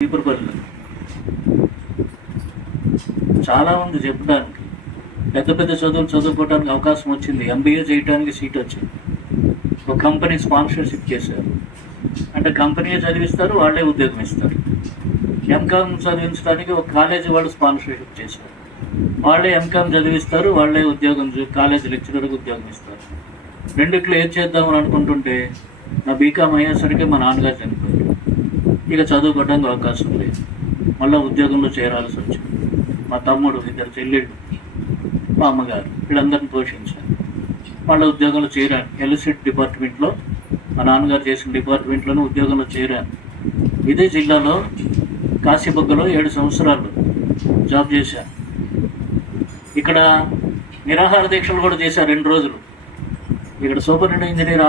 చీపురుపల్లి చాలా ఉంది చెప్పడానికి. పెద్ద పెద్ద చదువులు చదువుకోవడానికి అవకాశం వచ్చింది. MBA చేయడానికి సీట్ వచ్చింది. ఒక కంపెనీ స్పాన్సర్షిప్ చేశారు. అంటే కంపెనీ చదివిస్తారు, వాళ్ళే ఉద్యోగం ఇస్తారు. MCOM చదివించడానికి ఒక కాలేజీ వాళ్ళు స్పాన్సర్షిప్ చేశారు. వాళ్ళే MCOM చదివిస్తారు, వాళ్ళే ఉద్యోగం కాలేజీ లెక్చరర్కి ఉద్యోగం ఇస్తారు. రెండిట్లో ఏం చేద్దామని అనుకుంటుంటే నా BCom అయ్యేసరికి మా నాన్నగారు చనిపోయారు. ఇక చదువుకోవడానికి అవకాశం లేదు. మళ్ళీ ఉద్యోగంలో చేరాల్సి వచ్చింది. మా తమ్ముడు, 2 చెల్లెళ్ళు, మా అమ్మగారు వీళ్ళందరినీ పోషించారు. మళ్ళీ ఉద్యోగంలో చేరాను. ఎలక్ట్రిసిటీ డిపార్ట్మెంట్లో, మా నాన్నగారు చేసిన డిపార్ట్మెంట్లోనే ఉద్యోగంలో చేరాను. ఇదే జిల్లాలో కాశీబుగ్గలో 7 సంవత్సరాలు జాబ్ చేశాను. ఇక్కడ నిరాహార దీక్షలు కూడా చేశాను 2 రోజులు. ఇక్కడ సూపరింటెండెంట్ ఇంజనీర్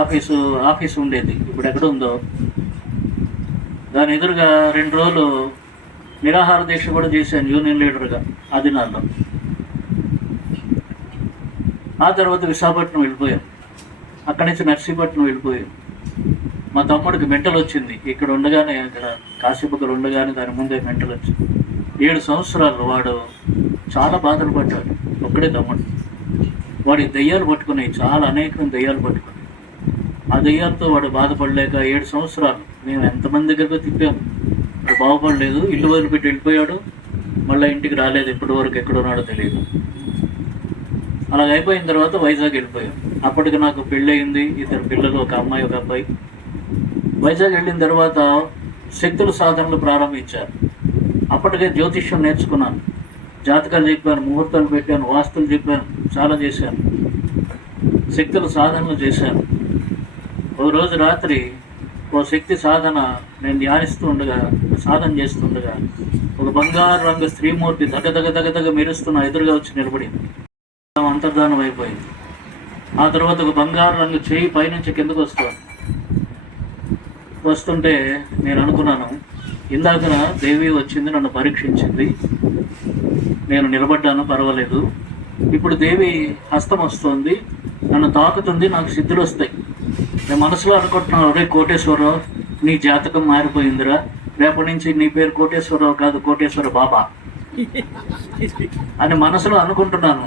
ఆఫీసు ఉండేది, ఇప్పుడు ఎక్కడ ఉందో దాని ఎదురుగా 2 రోజులు నిరాహార దీక్ష కూడా చేశాను యూనియన్ లీడర్గా ఆ దినాల్లో. ఆ తర్వాత విశాఖపట్నం వెళ్ళిపోయాం. అక్కడి నుంచి నర్సీపట్నం వెళ్ళిపోయాం. మా తమ్ముడికి మెంటల్ వచ్చింది. ఇక్కడ ఉండగానే, ఇక్కడ కాశీబుగ్గలు ఉండగానే దాని ముందే మెంటల్ వచ్చింది. 7 సంవత్సరాలు వాడు చాలా బాధలు పడ్డాడు. ఒక్కడే తమ్ముడు. వాడి దయ్యాలు పట్టుకున్నాయి, చాలా అనేకమైన దయ్యాలు పట్టుకున్నాయి. ఆ దయ్యాలతో వాడు బాధపడలేక 7 సంవత్సరాలు మేము ఎంతమంది దగ్గరగా తిప్పాము. వాడు బాగుపడలేదు. ఇల్లు వదిలిపెట్టి వెళ్ళిపోయాడు. మళ్ళీ ఇంటికి రాలేదు. ఇప్పటి వరకు ఎక్కడున్నాడో తెలియదు. అలాగ అయిపోయిన తర్వాత వైజాగ్ వెళ్ళిపోయాం. అప్పటికి నాకు పెళ్ళి అయింది. 2 పిల్లలు, ఒక అమ్మాయి, ఒక అబ్బాయి. వైజాగ్ వెళ్ళిన తర్వాత శక్తుల సాధనలు ప్రారంభించారు. అప్పటికే జ్యోతిష్యం నేర్చుకున్నాను. జాతకాలు చెప్పాను, ముహూర్తాలు పెట్టాను, వాస్తులు చెప్పాను, చాలా చేశాను. శక్తుల సాధనలు చేశాను. ఓ రోజు రాత్రి ఓ శక్తి సాధన నేను ధ్యానిస్తూ ఉండగా, సాధన చేస్తుండగా ఒక బంగారు రంగు స్త్రీమూర్తి దగ మెరుస్తున్న ఎదురుగా వచ్చి నిలబడింది. అంతర్ధానం అయిపోయింది. ఆ తర్వాత ఒక బంగారు రంగు చేయి పైనుంచి కిందకు వస్తుంటే నేను అనుకున్నాను, ఇందాక దేవి వచ్చింది, నన్ను పరీక్షించింది, నేను నిలబడ్డాను, పర్వాలేదు. ఇప్పుడు దేవి హస్తం వస్తుంది, నన్ను తాకుతుంది, నాకు సిద్ధులు వస్తాయి. నేను మనసులో అనుకుంటున్నాను, అరే కోటేశ్వరరావు, నీ జాతకం మారిపోయిందిరా, రేపటి నుంచి నీ పేరు కోటేశ్వరరావు కాదు, కోటేశ్వర బాబా అని మనసులో అనుకుంటున్నాను.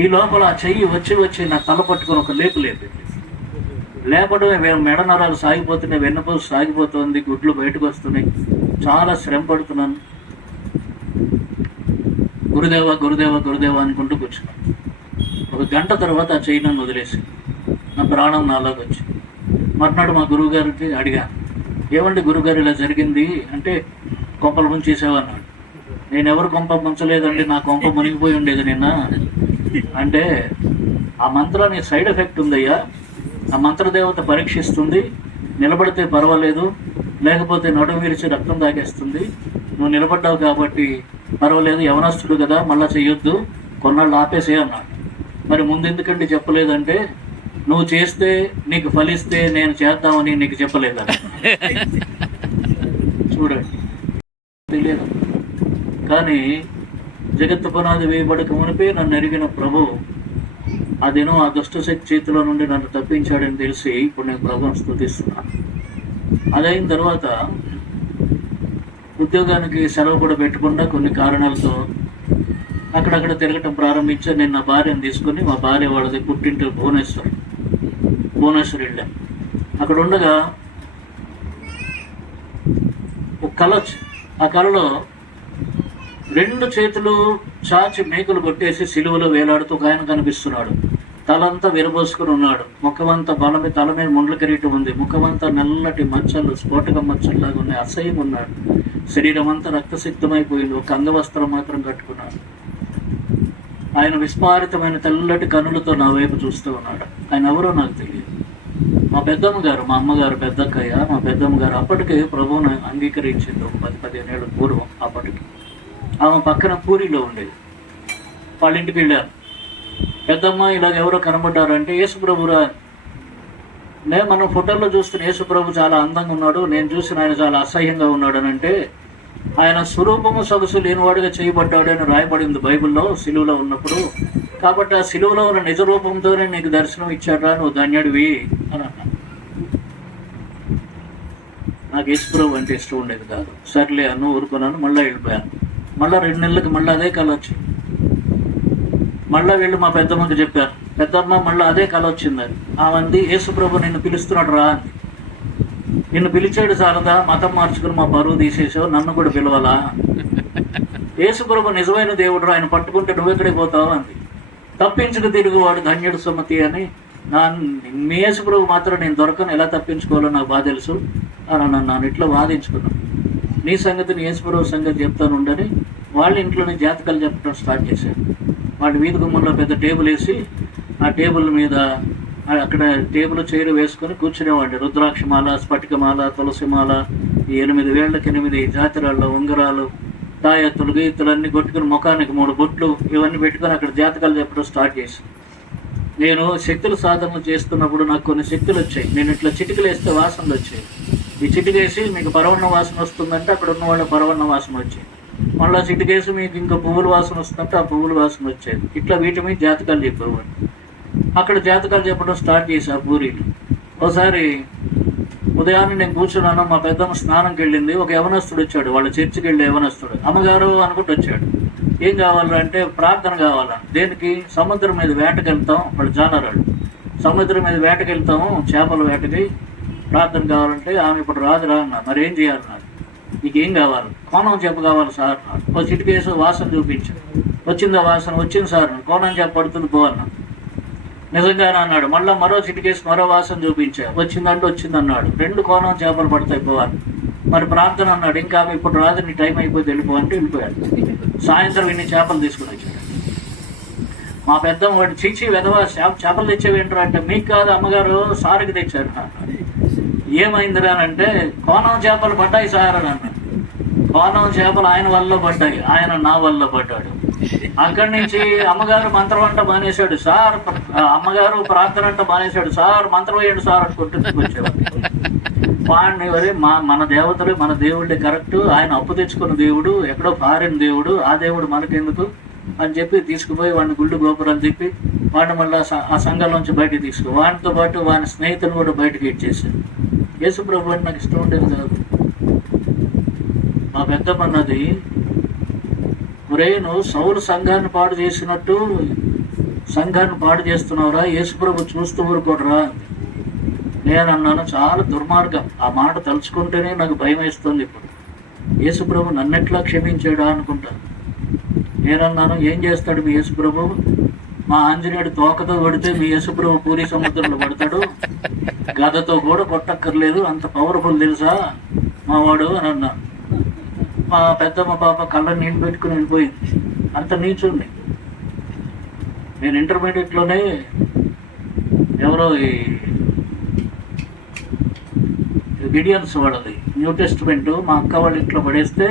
ఈ లోపల ఆ చెయ్యి వచ్చి నా తల పట్టుకొని ఒక లేపడం, మెడ నరాలు సాగిపోతున్నాయి, వెన్నపూస సాగిపోతుంది, గుడ్లు బయటకు వస్తున్నాయి. చాలా శ్రమ పడుతున్నాను. గురుదేవ గురుదేవ గురుదేవ అనుకుంటూ కూర్చున్నాను. ఒక గంట తర్వాత ఆ చెయ్యి నన్ను వదిలేసి నా ప్రాణం నాలోకి వచ్చి మర్నాడు మా గురువుగారికి అడిగాను, ఏమండి గురుగారు ఇలా జరిగింది అంటే, కొంపలు ముంచేసావన్నాడు. నేను ఎవరు కొంప ముంచలేదండి, నా కొంప మునిగిపోయి ఉండేది నిన్న అంటే, ఆ మంత్రానికి సైడ్ ఎఫెక్ట్ ఉందయ్యా, ఆ మంత్రదేవత పరీక్షిస్తుంది, నిలబడితే పర్వాలేదు, లేకపోతే నడుము విరిచి రక్తం తాగేస్తుంది. నువ్వు నిలబడ్డావు కాబట్టి పర్వాలేదు, యవనస్తుడు కదా, మళ్ళా చెయ్యొద్దు, కొన్నాళ్ళు ఆపేసే అన్నాడు. మరి ముందెందుకండి చెప్పలేదంటే, నువ్వు చేస్తే నీకు ఫలిస్తే నేను చేద్దామని నీకు చెప్పలేదా? చూడండి, తెలియదు. కానీ జగత్తు పునాది వేయబడక మునిపే నన్ను ఎరిగిన ప్రభు ఆ దినం ఆ దుష్టశక్తి చేతిలో నుండి నన్ను తప్పించాడని తెలిసి ఇప్పుడు నేను ప్రభువును స్తుతిస్తున్నాను. అదైన తర్వాత ఉద్యోగానికి సెలవు కూడా పెట్టకుండా కొన్ని కారణాలతో అక్కడక్కడ తిరగటం ప్రారంభించాను. నేను నా భార్యను తీసుకుని, మా భార్య వాళ్ళది పుట్టింటి భువనేశ్వర్ వెళ్ళాం. అక్కడ ఉండగా ఒక కళ వచ్చింది. ఆ కళలో 2 చేతులు చాచి మేకులు కొట్టేసి సిలువలో వేలాడుతూ ఒక ఆయన కనిపిస్తున్నాడు. తలంతా విరబోసుకుని ఉన్నాడు. ముఖమంతా తల మీద ముండ్ల కిరీటం ఉంది. ముఖమంతా నల్లటి మచ్చలు, స్ఫోటక మచ్చల్లాగా ఉన్నాయి. అసహ్యం ఉన్నాడు. శరీరం అంతా రక్తసిక్తమైపోయింది. ఒక అంగవస్త్రం మాత్రం కట్టుకున్నాడు. ఆయన విస్ఫారితమైన తెల్లటి కనులతో నా వైపు చూస్తూ ఉన్నాడు. ఆయన ఎవరో నాకు తెలియదు. మా పెద్దమ్మ గారు, మా అమ్మగారు పెద్దక్కయ్య, మా పెద్దమ్మ గారు అప్పటికే ప్రభువును అంగీకరించింది. 10-15 ఏళ్ళ పూర్వం. అప్పటికి ఆమె పక్కన పూరిలో ఉండేది. వాళ్ళ ఇంటికి వెళ్ళారు. పెద్దమ్మ ఇలాగ ఎవరో కనబడ్డారంటే, యేసుప్రభురా. మనం ఫోటోల్లో చూస్తున్న యేసుప్రభు చాలా అందంగా ఉన్నాడు, నేను చూసిన ఆయన చాలా అసహ్యంగా ఉన్నాడు అని అంటే, ఆయన స్వరూపము సొగసు లేనివాడుగా చేయబడ్డాడు అని రాయబడింది బైబిల్లో సిలువలో ఉన్నప్పుడు. కాబట్టి ఆ సిలువలో ఉన్న నిజ రూపంతోనే నీకు దర్శనం ఇచ్చాడా, నువ్వు ధన్యుడివి అని అన్నా. నాకు యేసుప్రభు అంటే ఇష్టం ఉండేది కాదు. సర్లే అన్ను ఊరుకున్నాను, మళ్ళీ వెళ్ళిపోయాను. మళ్ళీ 2 నెలలకి మళ్ళీ అదే కళ వచ్చింది. మళ్ళీ వెళ్ళి మా పెద్దమ్మకి చెప్పారు. పెద్దమ్మ మళ్ళీ అదే కళ వచ్చిందని. ఆమంది, యేసుప్రభు నిన్ను పిలుస్తున్నాడు రా అంది. నిన్ను పిలిచాడు సారదా, మతం మార్చుకుని మా పరువు తీసేసావు, నన్ను కూడా పిలవాలా? యేసుప్రభు నిజమైన దేవుడు, ఆయన పట్టుకుంటే నువ్వెక్కడికి పోతావు అంది. తప్పించుకు తిరుగువాడు ధన్యుడు సుమతి అని. మీ యేసుప్రభు మాత్రం నేను దొరకను, ఎలా తప్పించుకోవాలో నాకు బాగా తెలుసు అని నన్ను ఇట్లా వాదించుకున్నాను. నీ సంగతి నీ యేసుప్రభు సంగతి చెప్తాను ఉండని వాళ్ళ ఇంట్లోనే జాతకాలు చెప్పడం స్టార్ట్ చేశారు. వాళ్ళ వీధి గుమ్మంలో పెద్ద టేబుల్ వేసి ఆ టేబుల్ మీద అక్కడ టేబుల్ చైరు వేసుకొని కూర్చునేవాడిని. రుద్రాక్షమాల, స్ఫటికమాల, తులసిమాల, ఈ 8 వేళ్లకి 8 జాతిరాళ్ళు, ఉంగరాలు, తాయెత్తులు, గీతులు అన్నీ కొట్టుకుని ముఖానికి 3 బొట్లు ఇవన్నీ పెట్టుకొని అక్కడ జాతకాలు చెప్పడం స్టార్ట్ చేసి, నేను శక్తుల సాధనలు చేస్తున్నప్పుడు నాకు కొన్ని శక్తులు వచ్చాయి. నేను ఇట్లా చిటికలు వేస్తే వాసనలు వచ్చాయి. ఈ చిటికేసి మీకు పరవన్న వాసన వస్తుందంటే అక్కడ ఉన్న వాళ్ళ పరవన్న వాసన వచ్చాయి. మళ్ళీ చిటికేసి మీకు ఇంకా పువ్వుల వాసన వస్తుందంటే ఆ పువ్వుల వాసన వచ్చేది. ఇట్లా వీటి మీద జాతకాలు చెప్పేవాడు. అక్కడ జాతకాలు చెప్పడం స్టార్ట్ చేసి ఆ పూరీలు. ఒకసారి ఉదయాన్నే నేను కూర్చున్నాను, మా పెద్దమ్మ స్నానంకి వెళ్ళింది. ఒక యవనస్తుడు వచ్చాడు, వాళ్ళ చర్చికి వెళ్ళే యవనస్తుడు. అమ్మగారు అనుకుంటూ వచ్చాడు. ఏం కావాలంటే ప్రార్థన కావాలా. దేనికి? సముద్రం మీద వేటకి వెళ్తాం, వాళ్ళు జానరాళ్ళు. సముద్రం మీద వేటకి వెళ్తాము, చేపల వేటకి, ప్రార్థన కావాలంటే ఆమె ఇప్పుడు రాదురా అన్నా. మరి ఏం చేయాలన్నారు? నీకేం కావాలి? కోణం చెప్ప కావాలి సార్ అన్నారు. ఒక చిటికేసి వాసన చూపించాడు. వచ్చిందా వాసన? వచ్చింది సార్. కోణం చెప్ప పడుతుంది పో అన్నా. నిజంగానే అన్నాడు. మళ్ళీ మరో చిటికేసి మరో వాసన చూపించా. వచ్చిందంటే వచ్చిందన్నాడు. 2 కోణం చేపలు పడతాయి పోవాలి. మరి ప్రార్థన అన్నాడు. ఇంకా ఆమె ఇప్పుడు రాదు, నీ టైం అయిపోతే వెళ్ళిపో అంటే వెళ్ళిపోయాడు. సాయంత్రం ఇన్ని చేపలు తీసుకుని వచ్చాడు. మా పెద్దమ్మ వాడు చీచి వెధవా చేపలు తెచ్చేవేంటారు అంటే, మీకు కాదు అమ్మగారు, సారికి తెచ్చారు అన్నాడు. ఏమైందిరా అంటే, కోణం చేపలు పడ్డాయి సార్ అని అన్నాడు. కోణం చేపలు ఆయన వల్ల పడ్డాయి, ఆయన నా వల్ల పడ్డాడు. అక్కడి నుంచి అమ్మగారు మంత్రం అంట మానేశాడు సార్, అమ్మగారు ప్రార్థన అంట మానేశాడు సార్, మంత్రం వేయండి సార్ అని కొట్టుకొచ్చేవాడు. వాడిని మన దేవతలు మన దేవుళ్ళే కరెక్ట్, ఆయన అప్పు తెచ్చుకున్న దేవుడు, ఎక్కడో ఫారిన్ దేవుడు, ఆ దేవుడు మనకెందుకు అని చెప్పి తీసుకుపోయి వాడిని గుళ్ళు గోపురాలు తిప్పి వాడిని మళ్ళీ ఆ సంఘాల బయటకు తీసుకు, వాడితో పాటు వాని స్నేహితులు కూడా బయటకు ఇచ్చేసాడు. యేసుప్రభు అంటే నాకు ఇష్టం ఉండేది కాదు. మా పెద్దమ్మన్నది, ఒరే నువ్వు సౌలు సంఘాన్ని పాడు చేసినట్టు సంఘాన్ని పాడు చేస్తున్నావురా, యేసుప్రభు చూస్తూ ఊరుకోడరా. నేను అన్నాను, చాలా దుర్మార్గం. ఆ మాట తలుచుకుంటేనే నాకు భయం వేస్తుంది. ఇప్పుడు యేసుప్రభు నన్నెట్లా క్షమించాడా అనుకుంటాను. నేనన్నాను, ఏం చేస్తాడు మీ యేసుప్రభు? మా ఆంజనేయుడు తోకతో కొడితే మీ యేసుప్రభు పూరి సముద్రంలో పడతాడు, గదతో కూడా కొట్టక్కర్లేదు, అంత పవర్ఫుల్ తెలుసా మావాడు అని అన్నా. మా పెద్దమ్మ పాప కళ్ళ నీళ్ళు పెట్టుకుని వెళ్ళిపోయింది. అంత నీచుంది. నేను ఇంటర్మీడియట్లోనే ఎవరో ఈ గిడియన్స్ వాళ్ళది న్యూ టెస్ట్మెంట్ మా అక్క వాళ్ళ ఇంట్లో పడేస్తే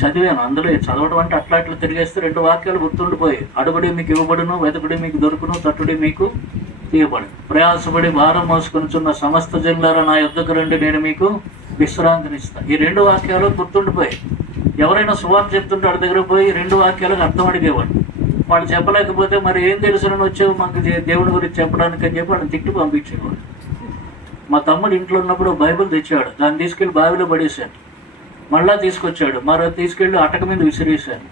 చదివాను. అందులో చదవడం అంటే అట్లా అట్లా తిరిగేస్తే 2 వాక్యాలు గుర్తుండిపోయి, అడుగుడి మీకు ఇవ్వబడును, వెతకుడి మీకు దొరుకును, తట్టుడి మీకు తీయబడు, ప్రయాసపడి భారం మోసుకొనిచున్న సమస్త జనులారా నా యొద్దకు రండి, నేను మీకు విశ్రాంతినిస్తాను. ఈ 2 వాక్యాలు గుర్తుండిపోయి, ఎవరైనా సువార్త చెప్తుంటే వాడి దగ్గర పోయి 2 వాక్యాలకు అర్థం అడిగేవాడు. వాళ్ళు చెప్పలేకపోతే మరి ఏం తెలుసునని వచ్చావు మాకు దేవుడి గురించి చెప్పడానికి అని చెప్పి వాళ్ళని తిట్టి పంపించేవాడు. మా తమ్ముడు ఇంట్లో ఉన్నప్పుడు బైబిల్ తెచ్చాడు, దాన్ని తీసుకెళ్ళి బావిలో పడేశాడు. మళ్ళా తీసుకొచ్చాడు, మరో తీసుకెళ్ళి అటక మీద విసిరేశాను.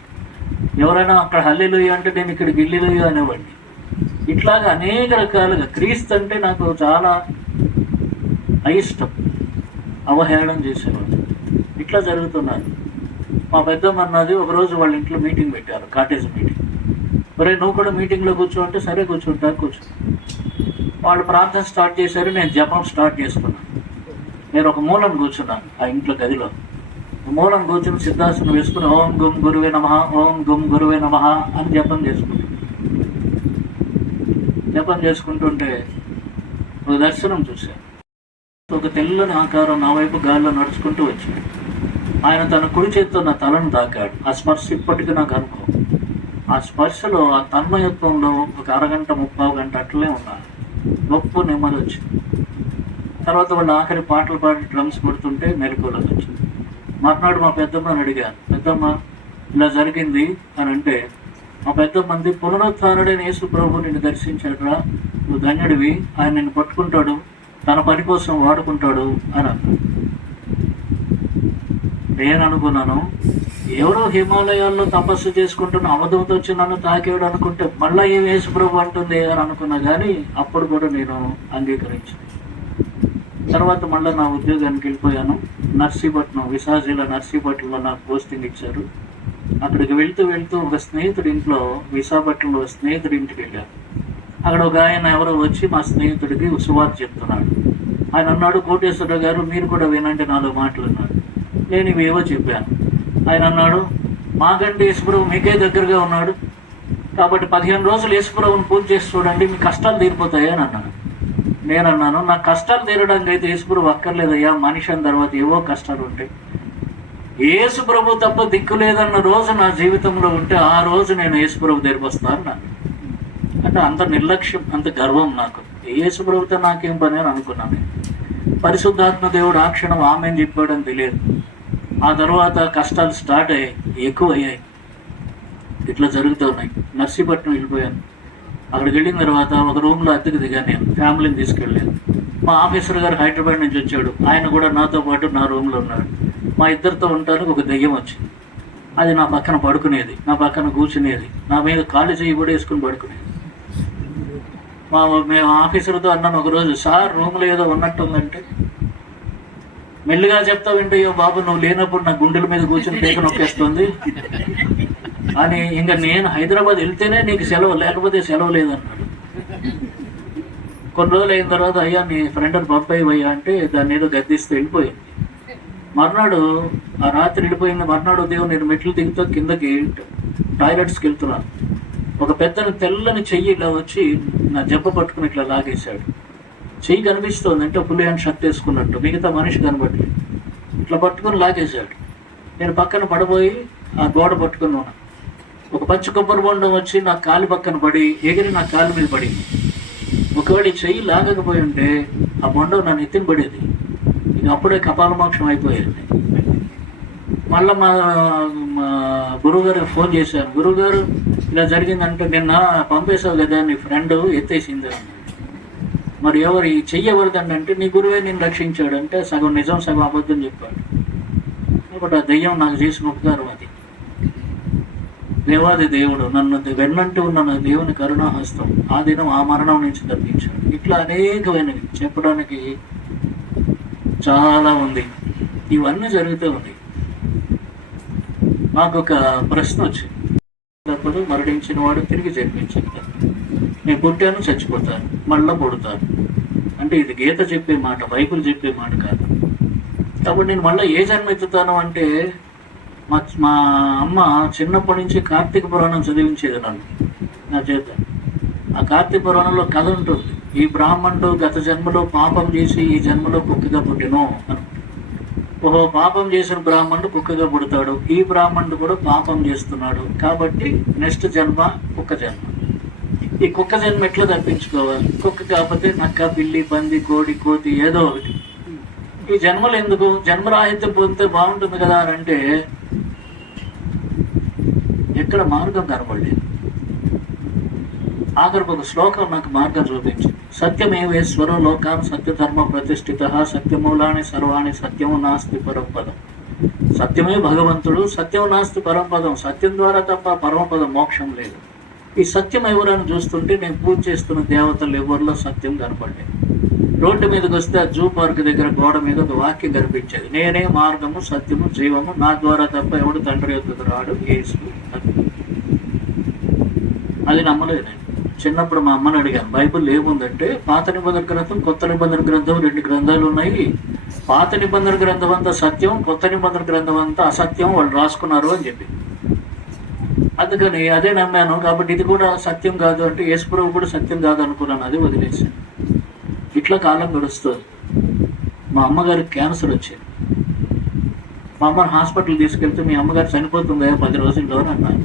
ఎవరైనా అక్కడ హల్లెలూయా అంటే నేను ఇక్కడ గిల్లిలూయా అనేవాడిని. ఇట్లాగా అనేక రకాలుగా క్రీస్తు అంటే నాకు చాలా అయిష్టం, అవహేళన చేసేవాడు. ఇట్లా జరుగుతున్నారు. మా పెద్దమ్మ అన్నది, ఒకరోజు వాళ్ళ ఇంట్లో మీటింగ్ పెట్టారు, కాటేజ్ మీటింగ్. మరి నువ్వు కూడా మీటింగ్లో కూర్చో అంటే సరే కూర్చో. వాళ్ళు ప్రార్థన స్టార్ట్ చేశారు, నేను జపం స్టార్ట్ చేసుకున్నాను. నేను ఒక మూలను కూర్చున్నాను ఆ ఇంట్లో గదిలో. మూలం కూర్చుని సిద్ధాసనం వేసుకుని ఓం గుం గురువే నమః, ఓం గుం గురువే నమః అని జపం చేసుకుంటుంటే ఒక దర్శనం చూశాను. ఒక తెల్లని ఆకారం నా వైపు గాల్లో నడుచుకుంటూ వచ్చింది. ఆయన తన కుడి చేతితో నా తలను తాకాడు. ఆ స్పర్శ ఇప్పటికీ నాకు అనుకో. ఆ స్పర్శలో, ఆ తన్మయత్వంలో ఒక అరగంట 30 గంట అట్లే ఉన్నాను. గొప్ప నెమ్మది వచ్చింది. తర్వాత వాళ్ళు ఆఖరి పాటలు పాడి డ్రమ్స్ కొడుతుంటే మెలకువలోకి వచ్చింది. మర్నాడు మా పెద్దమ్మని అడిగాను, పెద్దమ్మ ఇలా జరిగింది అని అంటే, మా పెద్దమ్మంది, పునరుత్థానుడైన యేసు ప్రభు నిన్ను దర్శించాడురా, నువ్వు ధన్యుడివి, ఆయన నిన్ను పట్టుకుంటాడు, తన పని కోసం వాడుకుంటాడు అని అన్నాడు. నేను అనుకున్నాను ఎవరో హిమాలయాల్లో తపస్సు చేసుకుంటున్న అవధూత వచ్చి నన్ను తాకేవాడు అనుకుంటే మళ్ళీ ఏం యేసుప్రభు అంటుంది అని అనుకున్నా. కానీ అప్పుడు కూడా నేను అంగీకరించాను. తర్వాత మళ్ళీ నా ఉద్యోగానికి వెళ్ళిపోయాను. నర్సీపట్నం, విశాఖలో నర్సీపట్నంలో నాకు పోస్టింగ్ ఇచ్చారు. అక్కడికి వెళ్తూ ఒక స్నేహితుడి ఇంట్లో, విశాఖపట్నంలో స్నేహితుడి ఇంటికి వెళ్ళాను. అక్కడ ఒక ఆయన ఎవరో వచ్చి మా స్నేహితుడికి సువార్త చెప్తున్నాడు. ఆయన అన్నాడు, కోటేశ్వరరావు గారు మీరు కూడా వినండి నాలుగు మాటలు అన్నాడు. నేను ఇవేవో చెప్పాను. ఆయన అన్నాడు, మాకంటే యేసుప్రభు మీకే దగ్గరగా ఉన్నాడు కాబట్టి 15 రోజులు యేసుప్రభుని పూజ చేసి చూడండి, మీ కష్టాలు తీరిపోతాయి అని అన్నాడు. నేను అన్నాను, నా కష్టాలు తీరడానికి అయితే యేసుప్రభు అక్కర్లేదయ్యా, మనిషి అన్న తర్వాత ఏవో కష్టాలు ఉంటాయి. యేసుప్రభు తప్ప దిక్కు లేదన్న రోజు నా జీవితంలో ఉంటే ఆ రోజు నేను యేసుప్రభు దగ్గరికి వస్తాను అన్నాను. అంటే అంత నిర్లక్ష్యం, అంత గర్వం నాకు. యేసుప్రభుతో నాకేం పని అని అనుకున్నాను. పరిశుద్ధాత్మ దేవుడు ఆ క్షణం ఆమెను చెప్పాడని తెలియదు. ఆ తర్వాత కష్టాలు స్టార్ట్ అయ్యాయి, ఎక్కువ అయ్యాయి. ఇట్లా జరుగుతూ ఉన్నాయి. నర్సీపట్నం వెళ్ళిపోయాను. అక్కడికి వెళ్ళిన తర్వాత ఒక రూమ్లో అద్దెకు దిగాను. నేను ఫ్యామిలీని తీసుకెళ్ళాను. మా ఆఫీసర్ గారు హైదరాబాద్ నుంచి వచ్చాడు. ఆయన కూడా నాతో పాటు నా రూమ్లో ఉన్నాడు. మా ఇద్దరితో ఉంటానికి ఒక దెయ్యం వచ్చింది. అది నా పక్కన పడుకునేది, నా పక్కన కూర్చునేది, నా మీద కాళ్ళు చేయి కూడా వేసుకుని పడుకునేది. మేము ఆఫీసర్తో అన్నాను ఒకరోజు, సార్ రూమ్లో ఏదో ఉన్నట్టుందంటే, మెల్లిగా చెప్తా వింటయ్యో బాబు, నువ్వు లేనప్పుడు నా గుండెల మీద కూర్చొని పేక నొక్కేస్తుంది అని. ఇంకా నేను హైదరాబాద్ వెళ్తేనే నీకు సెలవు, లేకపోతే సెలవు లేదన్నాడు. కొన్ని రోజులు అయిన తర్వాత, అయ్యా నీ ఫ్రెండ్ని పంపేవయ్యా అంటే దాన్ని ఏదో గద్దిస్తూ వెళ్ళిపోయింది. మర్నాడు ఆ రాత్రి వెళ్ళిపోయింది. మర్నాడు ఉదయం నేను మెట్లు దిగుతూ కిందకి టాయిలెట్స్కి వెళ్తున్నాను. ఒక పెద్దని తెల్లని చెయ్యి ఇలా వచ్చి నా జబ్బ పట్టుకుని ఇట్లా లాగేశాడు. చెయ్యి కనిపిస్తుంది అంటే పులి అని షర్ట్ వేసుకున్నట్టు, మిగతా మనిషి కనబడలేదు. ఇట్లా పట్టుకుని లాగేశాడు. నేను పక్కన పడబోయి ఆ గోడ పట్టుకుని ఉన్నాను. ఒక పచ్చి కొబ్బరి బొండం వచ్చి నా కాలు పక్కన పడి ఎగిరి నా కాలు మీద పడింది. ఒకవేళ ఈ చెయ్యి లాగకపోయి ఉంటే ఆ బొండం నా నెత్తిన పడేది. ఇక అప్పుడే కపాలమోక్షం అయిపోయేది. మళ్ళీ మా గురువుగారికి ఫోన్ చేశాను. గురువుగారు ఇలా జరిగిందంటే, నిన్న పంపేశావు కదా నీ ఫ్రెండ్ ఎత్తేసింది అన్నాడు. మరి ఎవరు ఈ చెయ్యి ఎవరిదండి అంటే, నీ గురువే నేను రక్షించాడు అంటే, సగం నిజం సగం అబద్ధం చెప్పాడు. కాబట్టి ఆ దెయ్యం నాకు చేసిన ఉపకారం అది. దేవాది దేవుడు నన్ను వెన్నంటూ ఉన్న నా దేవుని కరుణాహస్తం ఆ దినం ఆ మరణం నుంచి తప్పించాడు. ఇట్లా అనేకమైనవి చెప్పడానికి చాలా ఉంది. ఇవన్నీ జరుగుతూ ఉంది. నాకు ఒక ప్రశ్న వచ్చింది, మరణించిన వాడు తిరిగి జన్మించాడు. నేను పుట్టాను, చచ్చిపోతాను, మళ్ళీ పుడతాను అంటే ఇది గీత చెప్పే మాట, బైబిల్ చెప్పే మాట కాదు. కాబట్టి నేను మళ్ళీ ఏ జన్మ ఎత్తుతాను అంటే, మా అమ్మ చిన్నప్పటి నుంచి కార్తీక పురాణం చదివించేది నన్ను నా చేత. ఆ కార్తీక పురాణంలో కథ ఉంటుంది. ఈ బ్రాహ్మణుడు గత జన్మలో పాపం చేసి ఈ జన్మలో కుక్కగా పుట్టినో అని. ఓహో, పాపం చేసిన బ్రాహ్మణుడు కుక్కగా పుడతాడు, ఈ బ్రాహ్మణుడు కూడా పాపం చేస్తున్నాడు, కాబట్టి నెక్స్ట్ జన్మ కుక్క జన్మ. ఈ కుక్క జన్మ ఎట్లా తప్పించుకోవాలి? కుక్క కాకపోతే నక్క, పిల్లి, పంది, కోడి, కోతి ఏదో ఒకటి. ఈ జన్మలు ఎందుకు? జన్మరాహిత్యం పొందితే బాగుంటుంది కదా అని అంటే ఎక్కడ మార్గం కనబడలేదు. ఆఖరికి ఒక శ్లోకం నాకు మార్గం చూపించింది. సత్యమేవేశ్వరం లోకాన్ సత్యధర్మ ప్రతిష్ఠిత సత్యమూలాని సర్వాణి సత్యము నాస్తి పరంపదం. సత్యమే భగవంతుడు, సత్యం నాస్తి పరంపదం. సత్యం ద్వారా తప్ప పరమపదం మోక్షం లేదు. ఈ సత్యం ఎవరని చూస్తుంటే నేను పూజ చేస్తున్న దేవతలు ఎవరిలో సత్యం కనపడలేదు. రోడ్డు మీదకి వస్తే ఆ జూ పార్క్ దగ్గర గోడ మీద ఒక వాక్యం కనిపించేది, నేనే మార్గము సత్యము జీవము, నా ద్వారా తప్ప ఎవడు తండ్రి యొద్దకు రాడు, యేసు. అది నమ్మలేదు నేను. చిన్నప్పుడు మా అమ్మని అడిగాను, బైబిల్ ఏముందంటే పాత నిబంధన గ్రంథం, కొత్త నిబంధన గ్రంథం, 2 గ్రంథాలు ఉన్నాయి. పాత నిబంధన గ్రంథం అంతా సత్యం, కొత్త నిబంధన గ్రంథం అంతా అసత్యం, వాళ్ళు రాసుకున్నారు అని చెప్పి. అందుకని అదే నమ్మాను. కాబట్టి ఇది కూడా సత్యం కాదు అంటే యేసుప్రభు కూడా సత్యం కాదు అనుకున్నాను, అది వదిలేసాను. ఇట్లా కాలం గడుస్తుంది. మా అమ్మగారికి క్యాన్సర్ వచ్చింది. మా అమ్మని హాస్పిటల్ తీసుకెళ్తే మీ అమ్మగారు చనిపోతుందా 10 రోజుల్లో అని అన్నారు.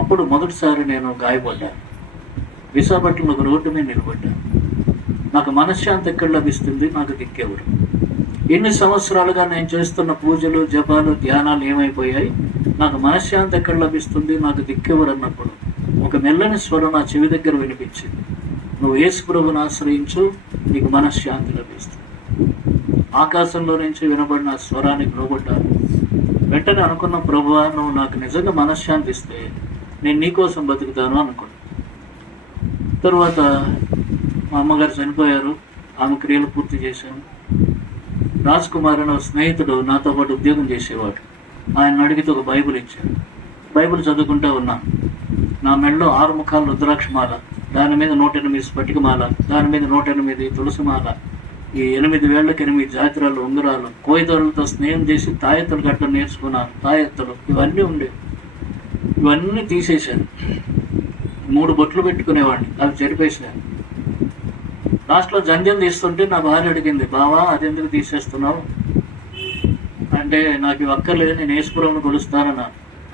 అప్పుడు మొదటిసారి నేను గాయపడ్డాను. విశాఖపట్నంలో ఒక రోడ్డు మీద నిలబడ్డాను. నాకు మనశ్శాంతి ఎక్కడ లభిస్తుంది? నాకు దిక్కెవరు? ఎన్ని సంవత్సరాలుగా నేను చేస్తున్న పూజలు, జపాలు, ధ్యానాలు ఏమైపోయాయి? నాకు మనశ్శాంతి ఎక్కడ లభిస్తుంది? నాకు దిక్కెవరు అన్నప్పుడు ఒక మెల్లని స్వరం నా చెవి దగ్గర వినిపించింది, నువ్వు యేసు ప్రభువుని ఆశ్రయించు, నీకు మనశ్శాంతి లభిస్తుంది. ఆకాశంలో నుంచి వినబడిన స్వరానికి లోబడ్డాను. వెంటనే అనుకున్న, ప్రభువా, నువ్వు నాకు నిజంగా మనశ్శాంతి ఇస్తే నేను నీకోసం బతుకుతాను అనుకున్నాను. తరువాత మా అమ్మగారు చనిపోయారు. ఆమె క్రియలు పూర్తి చేశాను. రాజ్ కుమార్ అనే స్నేహితుడు నాతో పాటు ఉద్యోగం చేసేవాడు. ఆయన అడిగితే ఒక బైబిల్ ఇచ్చాడు. బైబిల్ చదువుకుంటూ ఉన్నాను. నా మెడలో 6 ముఖాల రుద్రాక్షమాల, దాని మీద 108 స్ఫటికమాల, దాని మీద 108 తులసిమాల, ఈ 8 వేళ్లకి 8 జాతిరాలు, ఉంగరాలు, కోయిదొరలతో స్నేహం చేసి తాయెత్తులు కట్టడం నేర్చుకున్నాను. తాయెత్తులు ఇవన్నీ ఉండేవి. ఇవన్నీ తీసేశాను. 3 బొట్లు పెట్టుకునేవాడిని, అవి చెరిపేశాను. లాస్ట్లో జంధ్యం తీస్తుంటే నా భార్య అడిగింది, బావా అదెందుకు తీసేస్తున్నావు అంటే, నాకు ఇవి అక్కర్లేదు, నేను యేసుప్రభువుని కొలుస్తానన్నా.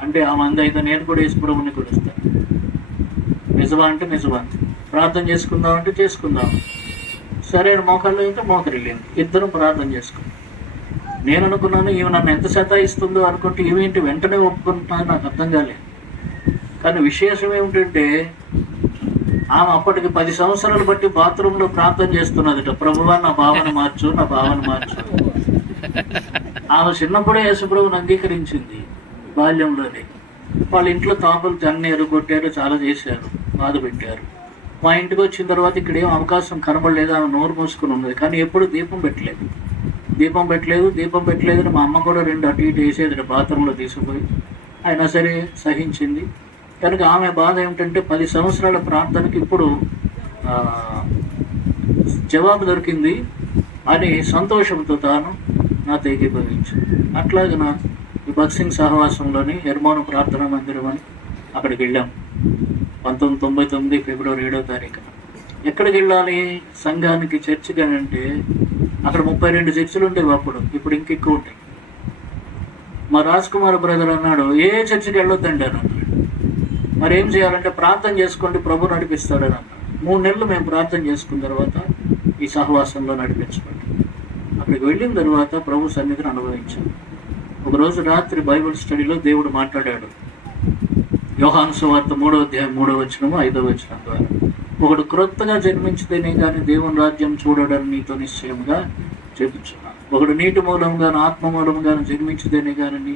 అంటే ఆ మంది అయితే నేను కూడా యేసుప్రభువుని కొలుస్తాను. నిజమా అంటే నిజమా. ప్రార్థన చేసుకుందాం అంటే చేసుకుందాం. సరైన మోకాళ్ళు అయితే మోకరిల్లింది. ఇద్దరం ప్రార్థన చేసుకున్నాం. నేను అనుకున్నాను, ఈమె నన్ను ఎంత సతాయిస్తుందో అనుకుంటే ఈవేంటి వెంటనే ఒప్పుకుంటున్నాను, నాకు అర్థం కాలేదు. కానీ విశేషం ఏమిటంటే, ఆమె అప్పటికి 10 సంవత్సరాలు బట్టి బాత్రూంలో ప్రార్థన చేస్తున్నదిట, ప్రభువా నా భావన మార్చు, నా భావన మార్చు. ఆమె చిన్నప్పుడే యేసుప్రభువుని అంగీకరించింది, బాల్యంలోనే. వాళ్ళ ఇంట్లో తాపులు తన్నేరు, కొట్టారు, చాలా చేశారు, బాధ పెట్టారు. మా ఇంటికి వచ్చిన తర్వాత ఇక్కడ ఏం అవకాశం కనబడలేదు. ఆమె నోరు మూసుకుని ఉన్నది, కానీ ఎప్పుడు దీపం పెట్టలేదు అని మా అమ్మ కూడా 2 అటు ఇటు వేసేది బాత్రూంలో తీసుకుపోయి. అయినా సరే సహించింది. కనుక ఆమె బాధ ఏమిటంటే, 10 సంవత్సరాల ప్రార్థనకి ఇప్పుడు జవాబు దొరికింది అని సంతోషంతో తాను నాతో ఏకీభవించింది. అట్లాగే ఈ భక్సింగ్ సహవాసంలోని హెర్మోను ప్రార్థనా మందిరం అని అక్కడికి వెళ్ళాం 1999 ఫిబ్రవరి 7వ తారీఖున. ఎక్కడికి వెళ్ళాలి సంఘానికి, చర్చికి అని అంటే, అక్కడ 32 చర్చిలు ఉండేవి అప్పుడు, ఇప్పుడు ఇంకెక్కువ ఉంటాయి. మా రాజ్ కుమార్ బ్రదర్ అన్నాడు, ఏ చర్చికి వెళ్ళొద్దండి అని అన్నాడు. మరి ఏం చేయాలంటే, ప్రార్థన చేసుకోండి, ప్రభు నడిపిస్తాడని అన్నాడు. 3 నెలలు మేము ప్రార్థన చేసుకున్న తర్వాత ఈ సహవాసంలో నడిపించబడి అక్కడికి వెళ్ళిన తర్వాత ప్రభు సన్నిధిని అనుభవించాం. ఒకరోజు రాత్రి బైబిల్ స్టడీలో దేవుడు మాట్లాడాడు. యోహాను సువార్త 3వ అధ్యాయం 3వ వచనం 5వ వచనం ద్వారా, ఒకడు క్రొత్తగా జన్మించితేనే కానీ దేవుని రాజ్యం చూడడని నీతో నిశ్చయంగా చెప్పుచున్నాను. ఒకడు నీటి మూలంగాను ఆత్మ మూలంగాను జన్మించితేనే కానీ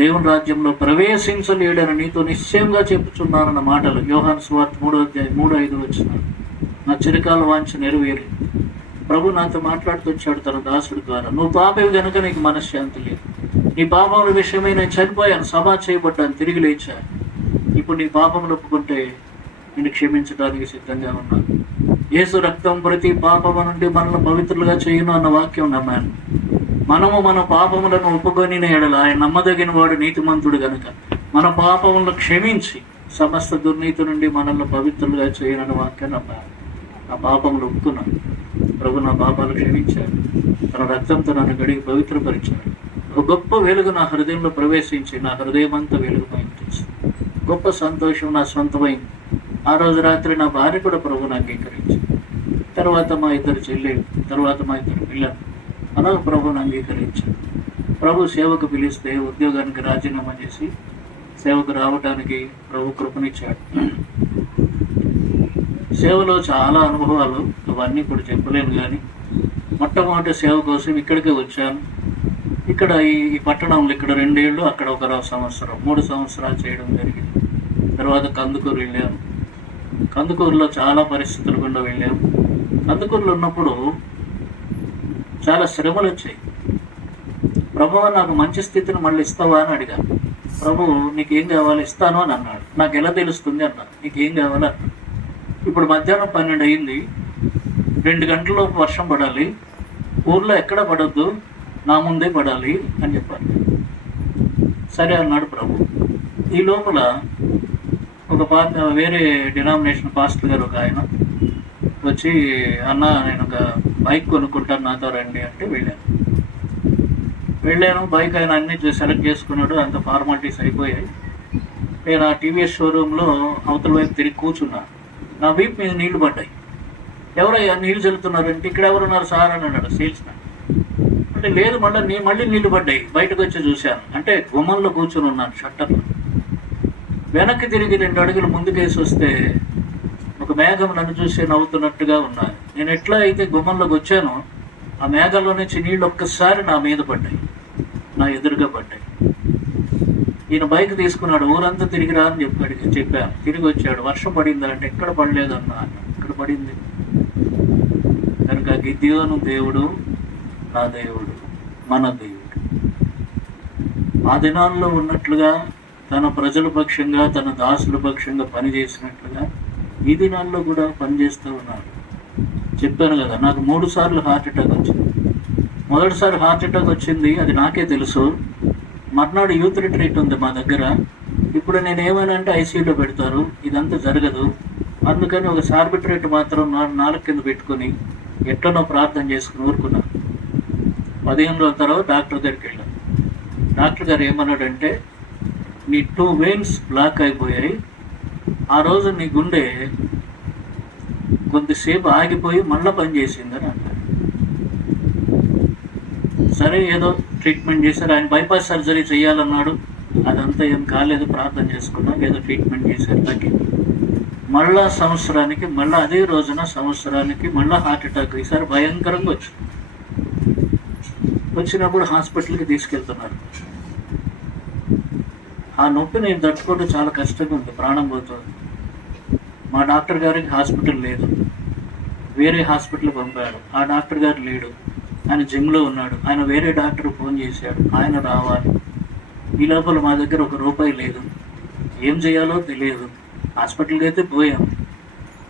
దేవుని రాజ్యంలో ప్రవేశించలేడని నీతో నిశ్చయంగా చెప్పుచున్నానన్న మాటలు యోహాను సువార్త 3వ అధ్యాయం 3-5 వచనాలు. నా చిరకాల వాంఛ నెరవేరి ప్రభు నాతో మాట్లాడుతూ వచ్చాడు తన దాసుడి ద్వారా, నువ్వు పాపేవి కనుక నీకు మనశ్శాంతి లేదు. నీ పాపముల విషయమై నేను చనిపోయాను, సభా చేయబడ్డాను, తిరిగి లేచాను. ఇప్పుడు నీ పాపములు ఒప్పుకుంటే నేను క్షమించడానికి సిద్ధంగా ఉన్నాను. యేసు రక్తం ప్రతి పాపము నుండి మనల్ని పవిత్రులుగా చేయను అన్న వాక్యం నమ్మాను. మనము మన పాపములను ఒప్పుకొని ఎడల ఆయన నమ్మదగిన వాడు, నీతిమంతుడు గనుక మన పాపములను క్షమించి సమస్త దుర్నీతి నుండి మనల్ని పవిత్రులుగా చేయనన్న వాక్యం నమ్మాను. నా పాపములు ఒప్పుకున్నాను. ప్రభు నా పాపాలు క్షమించాడు. తన రక్తంతో నన్ను గడిగి పవిత్రపరిచాడు. ఒక గొప్ప వెలుగు నా హృదయంలో ప్రవేశించి నా హృదయమంతా వెలుగుమైంది. గొప్ప సంతోషం నా సొంతమైంది. ఆ రోజు రాత్రి నా భార్య కూడా ప్రభువుని అంగీకరించింది. తర్వాత మా 2 చెల్లెలు, తర్వాత మా 2 పిల్లలు అలా ప్రభువుని అంగీకరించారు. ప్రభు సేవకు పిలిస్తే ఉద్యోగానికి రాజీనామా చేసి సేవకు రావడానికి ప్రభు కృపనిచ్చాడు. సేవలో చాలా అనుభవాలు, అవన్నీ ఇప్పుడు చెప్పలేను. కానీ మొట్టమొదటి సేవ కోసం ఇక్కడికే వచ్చాను. ఇక్కడ ఈ పట్టణంలో ఇక్కడ 2 ఏళ్ళు, అక్కడ 1 సంవత్సరం, 3 సంవత్సరాలు చేయడం జరిగింది. తర్వాత కందుకూరు వెళ్ళాము. కందుకూరులో చాలా పరిస్థితులు గుండా వెళ్ళాము. కందుకూరులో ఉన్నప్పుడు చాలా శ్రమలు వచ్చాయి. ప్రభువా నాకు మంచి స్థితిని మళ్ళీ ఇస్తావా అని అడిగాను. ప్రభు నీకేం కావాలి ఇస్తాను అని అన్నాడు. నాకు ఎలా తెలుస్తుంది అన్నాడు. నీకేం కావాలి అన్నాడు. ఇప్పుడు మధ్యాహ్నం 12 అయింది, 2 గంటలలోపు వర్షం పడాలి, ఊర్లో ఎక్కడ పడొద్దు, నా ముందే పడాలి అని చెప్పాను. సరే అన్నాడు ప్రభు. ఈ లోపల వేరే డినామినేషన్ పాస్టర్ గారు ఒక ఆయన వచ్చి, అన్న నేను ఒక బైక్ కొనుక్కుంటాను, నాతో రండి అంటే వెళ్ళాను. బైక్ ఆయన అన్ని సెలెక్ట్ చేసుకున్నాడు. అంత ఫార్మాలిటీస్ అయిపోయాయి. నేను ఆ టీవీఎస్ షోరూంలో అవతల వైపు తిరిగి కూర్చున్నాను. నా వీపు మీద నీళ్లు పడ్డాయి. ఎవరయ్యా నీళ్ళు చల్లుతున్నారంటే, ఇక్కడ ఎవరున్నారు సార్ అని అన్నాడు సేల్స్ మ్యాన్. అంటే లేదు, మళ్ళీ నీళ్లు పడ్డాయి. బయటకు వచ్చి చూశాను. అంటే గుమ్మంలో కూర్చొని ఉన్నాను షట్టర్లో. వెనక్కి తిరిగి 2 అడుగులు ముందుకేసి వస్తే ఒక మేఘం నన్ను చూసి నవ్వుతున్నట్టుగా ఉన్నాను. నేను ఎట్లా అయితే గుమ్మంలోకి వచ్చానో ఆ మేఘాల్లో నుంచి నీళ్ళు ఒక్కసారి నా మీద పడ్డాయి, నా ఎదురుగా పడ్డాయి. ఈయన బైక్ తీసుకున్నాడు, ఊరంతా తిరిగి రా అని చెప్పాను. తిరిగి వచ్చాడు. వర్షం పడిందా అంటే ఎక్కడ పడలేదు అన్నా. ఇక్కడ పడింది. కనుక గిద్యోను దేవుడు నా దేవుడు, మన దేవుడు. ఆ దినాల్లో ఉన్నట్లుగా తన ప్రజల పక్షంగా, తన దాసుల పక్షంగా పనిచేసినట్లుగా ఈ దినాల్లో కూడా పనిచేస్తూ ఉన్నాడు. చెప్పాను కదా, నాకు 3 సార్లు హార్ట్ అటాక్ వచ్చింది. మొదటిసారి హార్ట్ అటాక్ వచ్చింది, అది నాకే తెలుసు. మర్నాడు యూత్ రిట్రీట్ ఉంది మా దగ్గర. ఇప్పుడు నేను ఏమైనా ఐసీయూలో పెడతారు, ఇదంతా జరగదు. అందుకని ఒక సార్బిట్రేట్ మాత్రం నాలుగు కింద పెట్టుకుని ఎట్లనో ప్రార్థన చేసుకుని ఊరుకున్నాను. 15 రోజుల తర్వాత డాక్టర్ దగ్గరికి వెళ్ళాను. డాక్టర్ గారు ఏమన్నాడంటే, నీ 2 వెయిన్స్ బ్లాక్ అయిపోయాయి. ఆ రోజు నీ గుండె కొద్దిసేపు ఆగిపోయి మళ్ళీ పనిచేసిందని అన్నారు. సరే, ఏదో ట్రీట్మెంట్ చేశారు. ఆయన బైపాస్ సర్జరీ చేయాలన్నాడు. అదంతా ఏం కాలేదు, ప్రార్థన చేసుకున్నాం, ఏదో ట్రీట్మెంట్ చేశారు, తగ్గింది. మళ్ళా సంవత్సరానికి, మళ్ళీ అదే రోజున సంవత్సరానికి మళ్ళీ హార్ట్ అటాక్. ఈసారి భయంకరంగా వచ్చినప్పుడు హాస్పిటల్కి తీసుకెళ్తున్నారు. ఆ నొప్పి నేను తట్టుకోవడం చాలా కష్టంగా ఉంది, ప్రాణం పోతుంది. మా డాక్టర్ గారికి హాస్పిటల్ లేదు, వేరే హాస్పిటల్ పంపాడు. ఆ డాక్టర్ గారు లేడు, ఆయన జిమ్లో ఉన్నాడు. ఆయన వేరే డాక్టర్ ఫోన్ చేశాడు, ఆయన రావాలి. ఈ లోపల మా దగ్గర ₹1 లేదు, ఏం చేయాలో తెలియదు. హాస్పిటల్కి అయితే పోయాం.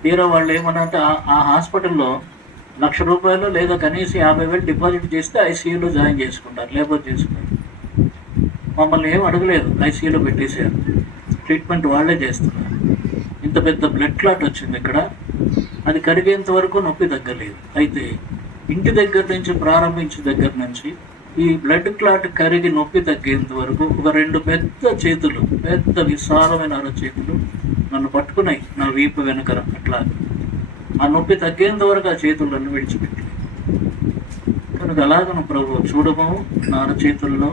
తీరా వాళ్ళు ఏమన్నంటే, ఆ హాస్పిటల్లో ₹1,00,000 లేదా కనీసం 50,000 డిపాజిట్ చేస్తే ఐసీయూలో జాయిన్ చేసుకుంటారు, లేకపోతే చేసుకుంటారు. మమ్మల్ని ఏం అడగలేదు, ఐసీయూలో పెట్టేశారు. ట్రీట్మెంట్ వాళ్ళే చేస్తున్నారు. ఇంత పెద్ద బ్లడ్ క్లాట్ వచ్చింది ఇక్కడ, అది కరిగేంత వరకు నొప్పి తగ్గలేదు. అయితే ఇంటి దగ్గర నుంచి ప్రారంభించిన దగ్గర నుంచి ఈ బ్లడ్ క్లాట్ కరిగి నొప్పి తగ్గేంత వరకు ఒక 2 పెద్ద చేతులు, పెద్ద విశాలమైన అరచేతులు నన్ను పట్టుకున్నాయి, నా వీపు వెనకర. అట్లా ఆ నొప్పి తగ్గేంత వరకు ఆ చేతులు నన్ను విడిచిపెట్టి. కనుక అలాగను ప్రభు చూడము, నా అరచేతుల్లో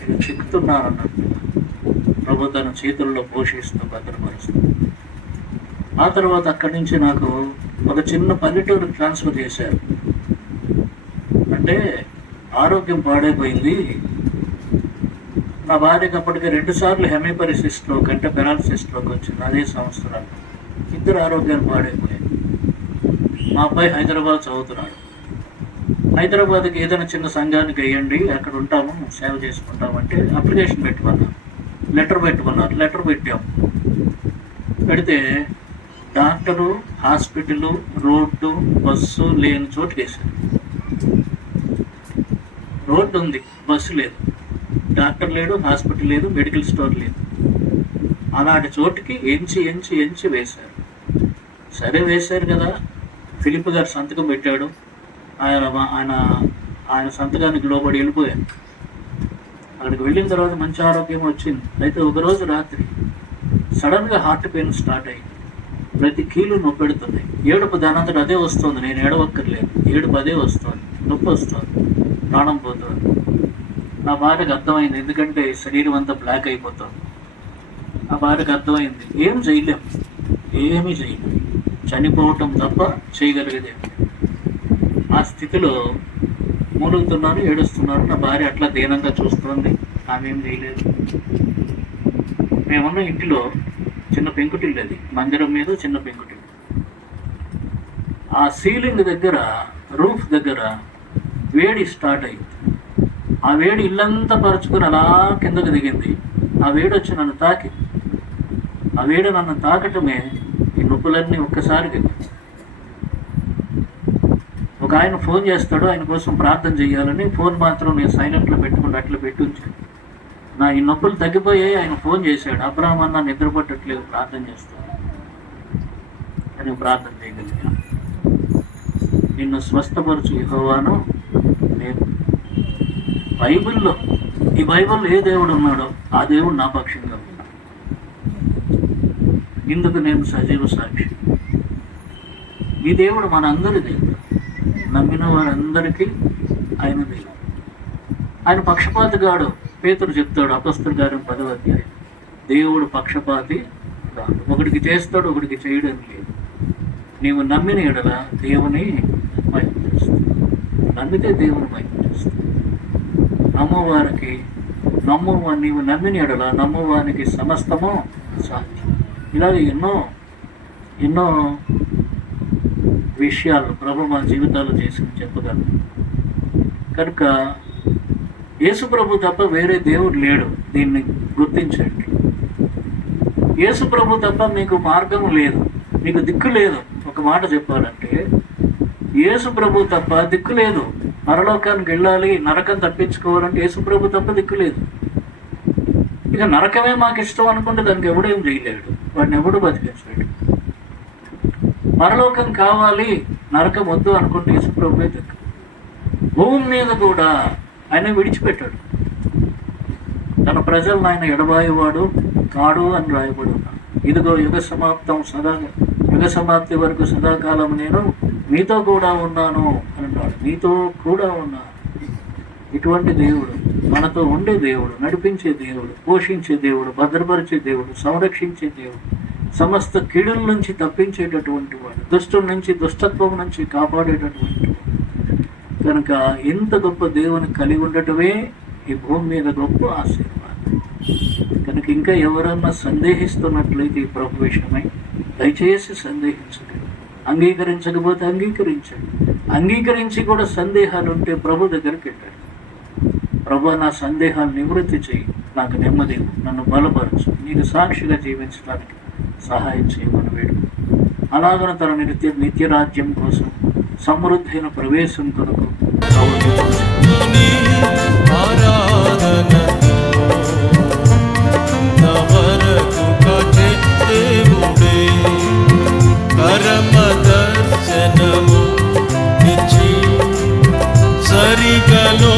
నేను చిక్కుతున్నానన్నట్టు ప్రభు తన చేతుల్లో పోషిస్తూ భద్రపరుస్తూ. ఆ తర్వాత అక్కడి నుంచి నాకు ఒక చిన్న పల్లెటూరు ట్రాన్స్ఫర్ చేశారు. అంటే ఆరోగ్యం పాడైపోయింది. నా భార్యకి అప్పటికి 2 సార్లు హెమిపరిసిస్ స్ట్రోక్, అంటే పెరాలసిస్ స్ట్రోక్ వచ్చింది అదే సంవత్సరాలు. 2 ఆరోగ్యాలు పాడైపోయాయి. మా అబ్బాయి హైదరాబాద్ చదువుతున్నాడు. హైదరాబాద్కి ఏదైనా చిన్న సంఘానికి వేయండి, అక్కడ ఉంటాము, సేవ చేసుకుంటామంటే అప్లికేషన్ పెట్టుకున్నాం, లెటర్ పెట్టుకున్నారు. లెటర్ పెట్టాం. పెడితే డాక్టరు, హాస్పిటలు, రోడ్డు, బస్సు లేని చోటుకి వేశారు. రోడ్డు ఉంది, బస్సు లేదు, డాక్టర్ లేడు, హాస్పిటల్ లేదు, మెడికల్ స్టోర్ లేదు. అలాంటి చోటుకి ఎంచి వేశారు. సరే వేశారు కదా, ఫిలిప్ గారు సంతకం పెట్టాడు. ఆయన సంతకానికి లోబడి వెళ్ళిపోయాను. అక్కడికి వెళ్ళిన తర్వాత మంచి ఆరోగ్యం వచ్చింది. అయితే ఒకరోజు రాత్రి సడన్గా హార్ట్ పెయిన్ స్టార్ట్ అయ్యింది. ప్రతి కీలు నొప్పి పెడుతున్నాయి. ఏడుపు దానంతట అదే వస్తుంది, నేను ఏడవక్కర్లేదు. ఏడుపు అదే వస్తుంది, నొప్పి వస్తుంది, ప్రాణం పోతుంది. నా భార్యకు అర్థమైంది, ఎందుకంటే శరీరం అంతా బ్లాక్ అయిపోతుంది. నా భార్యకు అర్థమైంది, ఏం చేయలేం, ఏమీ చేయలేం, చనిపోవటం తప్ప చేయగలిగేది. ఆ స్థితిలో మూలుగుతున్నాను, ఏడుస్తున్నాను. నా భార్య అట్లా దీనంగా చూస్తుంది, ఆమె ఏం చేయలేదు. మేమున్న ఇంటిలో చిన్న పెంకుటిల్లు, అది మందిరం మీద చిన్న పెంకుటిల్లు. ఆ సీలింగ్ దగ్గర, రూఫ్ దగ్గర వేడి స్టార్ట్ అయింది. ఆ వేడి ఇల్లంతా పరుచుకొని అలా కిందకు దిగింది. ఆ వేడి వచ్చి నన్ను తాకింది. ఆ వేడి నన్ను తాకటమే ఈ నొప్పులన్నీ ఒక్కసారి. ఒక ఆయన ఫోన్ చేస్తాడు, ఆయన కోసం ప్రార్థన చేయాలని. ఫోన్ మాత్రం నేను సైలెంట్లో పెట్టుకుంటూ అట్లా పెట్టి ఉంచాను. నా ఈ నొప్పులు తగ్గిపోయాయి. ఆయన ఫోన్ చేశాడు, అబ్రాహం అన్న నిద్రపట్టట్లేదు, ప్రార్థన చేస్తాను అని. ప్రార్థన చేయగలిగాను. నిన్ను స్వస్థపరచు యెహోవాను నేను. బైబిల్లో, ఈ బైబిల్లో ఏ దేవుడు ఉన్నాడో ఆ దేవుడు నా పక్షంగా ఉన్నాడు. ఇందుకు నేను సజీవ సాక్షి. ఈ దేవుడు మనందరి దేవుడు, నమ్మిన వారందరికీ ఆయన దేవుడు. ఆయన పక్షపాతిగాడు. పేతురు చెప్తాడు అపొస్తలుల కార్యం 10వ అధ్యాయం, దేవుడు పక్షపాతి కాదు. ఒకడికి చేస్తాడు, ఒకడికి చేయడం లేదు. నీవు నమ్మిన ఎడల దేవుని మహిమపరుస్తాడు. నమ్మితే దేవుని మహిమ చేస్తాడు. నమ్మువారికి నీవు నమ్మిన ఎడల నమ్మువానికి సమస్తము సాధ్యం. ఇలాగ ఎన్నో విషయాలు ప్రభు మా జీవితాలు చేసి చెప్పగలరు. కనుక యేసు ప్రభు తప్ప వేరే దేవుడు లేడు. దీన్ని గుర్తించండి. యేసు ప్రభు తప్ప మీకు మార్గం లేదు, మీకు దిక్కు లేదు. ఒక మాట చెప్పాలంటే యేసు ప్రభు తప్ప దిక్కు లేదు. పరలోకానికి వెళ్ళాలి, నరకం తప్పించుకోవాలంటే యేసు ప్రభు తప్ప దిక్కు లేదు. ఇక నరకమే మాకు ఇష్టం అనుకుంటే దానికి ఎవడేం చేయలేడు, వాడిని ఎవడు బతికించాడు. పరలోకం కావాలి, నరకం వద్దు అనుకుంటే యేసు ప్రభువే దిక్కు. భూమి మీద కూడా ఆయన విడిచిపెట్టాడు. తన ప్రజలను ఆయన ఎడబాయేవాడు కాడు అని రాయబడి ఉన్నాడు. ఇదిగో యుగ సమాప్తి వరకు సదాకాలం నేను మీతో కూడా ఉన్నాను అన్నాడు. మీతో కూడా ఉన్నాను. ఇటువంటి దేవుడు, మనతో ఉండే దేవుడు, నడిపించే దేవుడు, పోషించే దేవుడు, భద్రపరిచే దేవుడు, సంరక్షించే దేవుడు, సమస్త కీడుల నుంచి తప్పించేటటువంటి వాడు, దుష్టుల నుంచి, దుష్టత్వం నుంచి కాపాడేటటువంటి వాడు. కనుక ఇంత గొప్ప దేవుని కలిగి ఉండటమే ఈ భూమి మీద గొప్ప ఆశీర్వాదం. కనుక ఇంకా ఎవరన్నా సందేహిస్తున్నట్లయితే ఈ ప్రభు విషయమై దయచేసి సందేహించండి. అంగీకరించకపోతే అంగీకరించండి. అంగీకరించి కూడా సందేహాలు ఉంటే ప్రభు దగ్గరికి వెళ్ళండి. ప్రభు, నా సందేహాలు నివృత్తి చేయి, నాకు నెమ్మది, నన్ను బలపరచు, నీకు సాక్షిగా జీవించడానికి సహాయం చేయమని వేడు. అలాగన తన నిత్యరాజ్యం కోసం సమృద్ధైన ప్రవేశం కొరకు దర్శనము సరిగలో